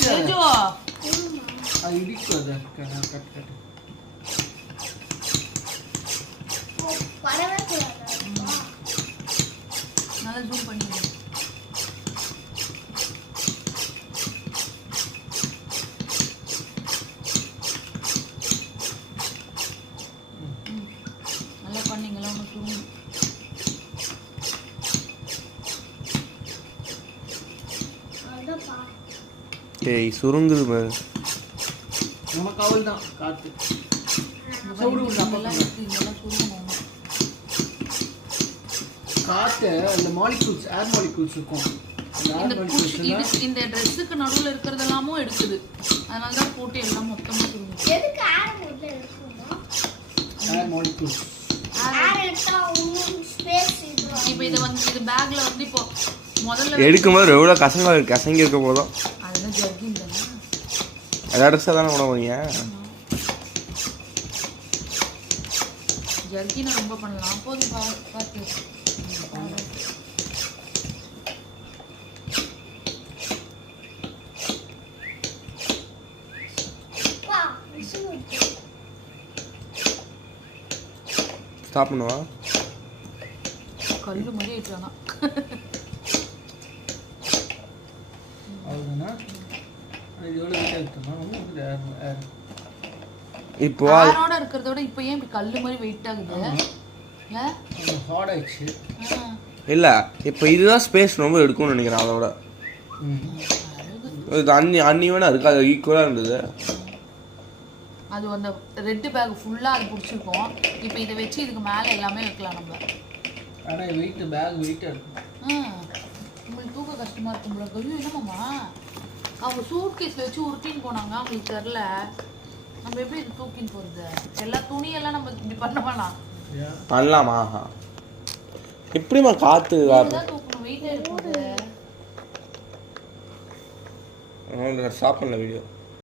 Teju இடிக்காத cut நல்லா zoom பண்ணி நல்லா பண்ணீங்களா உனக்கு ஏய் சுருங்குது பாரு. நமக்கு அவள் தான் காத்து காத்து அந்த மாலிகூல்ஸ் ஏர் மாலிகூல்ஸ் இருக்கும். இந்த ட்ரெஸ்ஸுக்கு நடுவுல இருக்கிறதெல்லாமும் எடுக்குது. அதனால தான் போட்டு எல்லாம் மொத்தமா சுருங்குது. எதுக்கு ஏர் மோட்ல இருக்குமா? ஏர் மாலிகூல்ஸ் ஏர் எடுத்தா இன்னும் ஸ்பேஸ் இது. இப்போ இத வந்து இது பேக்ல வந்து இப்போ முதல்ல எடுக்கும்போது எவ்வளோ கசங்கி இருக்க போதும். அதெல்லாம் ஜர்கின் தானே. எல்லா ட்ரெஸ்ஸாக தானே கூட போறீங்க. ஜர்கினை ரொம்ப பண்ணலாம். போதும் பார்த்து ஸ்டாப் பண்ணுவா. கல்லு மாதிரி ஆயிட்டானா. அவ்வளோதானா? இது எவ்வளோ வெயிட்டாக இருக்குமா? இப்போ ஆரோட இருக்கிறத விட இப்போ ஏன் இப்படி கல்லு மாதிரி வெயிட் ஆகுது? ஹார்ட் ஆயிடுச்சு. இல்லை இப்போ இதுதான் ஸ்பேஸ் ரொம்ப எடுக்கும்னு நினைக்கிறேன். அதோட அன்னி வேணா இருக்கு. அது ஈக்குவலாக இருந்தது. அது அந்த ரெட் பேக் ஃபுல்லாக அது பிடிச்சிருக்கோம். இப்போ இதை வச்சு இதுக்கு மேலே எல்லாமே வைக்கலாம் நம்ம. ஆனால் வெயிட் பேக் வெயிட்டாக இருக்கும். உங்களுக்கு தூக்க கஷ்டமாக இருக்கும்ல. கரு என்னமாம்மா அவங்க சூட் கேஸில் வச்சு உருட்டின்னு போனாங்க. அவங்களுக்கு தெரில. நம்ம எப்படி இது தூக்கின்னு போகிறது? எல்லா துணியெல்லாம் நம்ம இப்படி பண்ண வேணாம். பண்ணலாமா? எப்படிமா காற்று தூக்கணும் வெயிட்டாக இருக்குது. ஸ்டாப் பண்ணல வீடியோ.